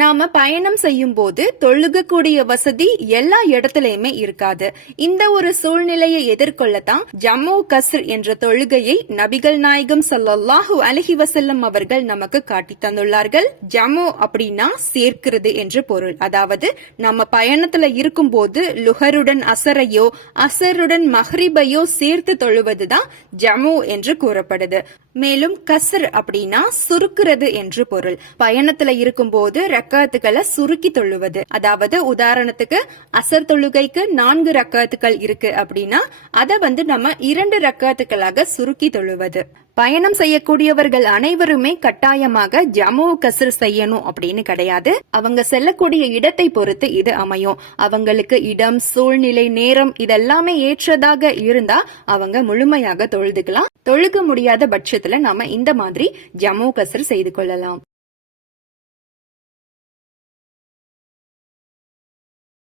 நாம பயணம் செய்யும் போது தொழுகக்கூடிய வசதி எல்லா இடத்துலயுமே இருக்காது. இந்த ஒரு சூழ்நிலையை எதிர்கொள்ளத்தான் ஜம்மு கஸ்ர் என்ற தொழுகையை நபிகள் நாயகம் ஸல்லல்லாஹு அலைஹி வஸல்லம் அவர்கள் நமக்கு காட்டி தந்துள்ளார்கள். ஜம்மு அப்படின்னா சேர்க்கிறது என்று பொருள். அதாவது நம்ம பயணத்துல இருக்கும் போது லுஹருடன் அசரையோ அசருடன் மஹ்ரிபையோ சேர்த்து தொழுவதுதான் ஜம்மு என்று கூறப்படுது. மேலும் கஸ்ர் அப்படின்னா சுருக்குறது என்று பொருள். பயணத்துல இருக்கும் போது ரக்காத்துக்களை சுருக்கி தொழுவது. அதாவது உதாரணத்துக்கு அசர் தொழுகைக்கு 4 ரக்காத்துக்கள் இருக்கு அப்படின்னா அதை நம்ம 2 ரக்காத்துக்களாக சுருக்கி தொழுவது. பயணம் செய்யக்கூடியவர்கள் அனைவருமே கட்டாயமாக ஜம்மு கஸ்ர் செய்யணும் அப்படின்னு கிடையாது. அவங்க செல்லக்கூடிய இடத்தை பொறுத்து இது அமையும். அவங்களுக்கு இடம், சூழ்நிலை, நேரம் இதெல்லாமே ஏற்றதாக இருந்தா அவங்க முழுமையாக தொழுதுக்கலாம். தொழுக முடியாத பட்சத்துல நாம இந்த மாதிரி ஜம்மு கஸ்ர் செய்து கொள்ளலாம்.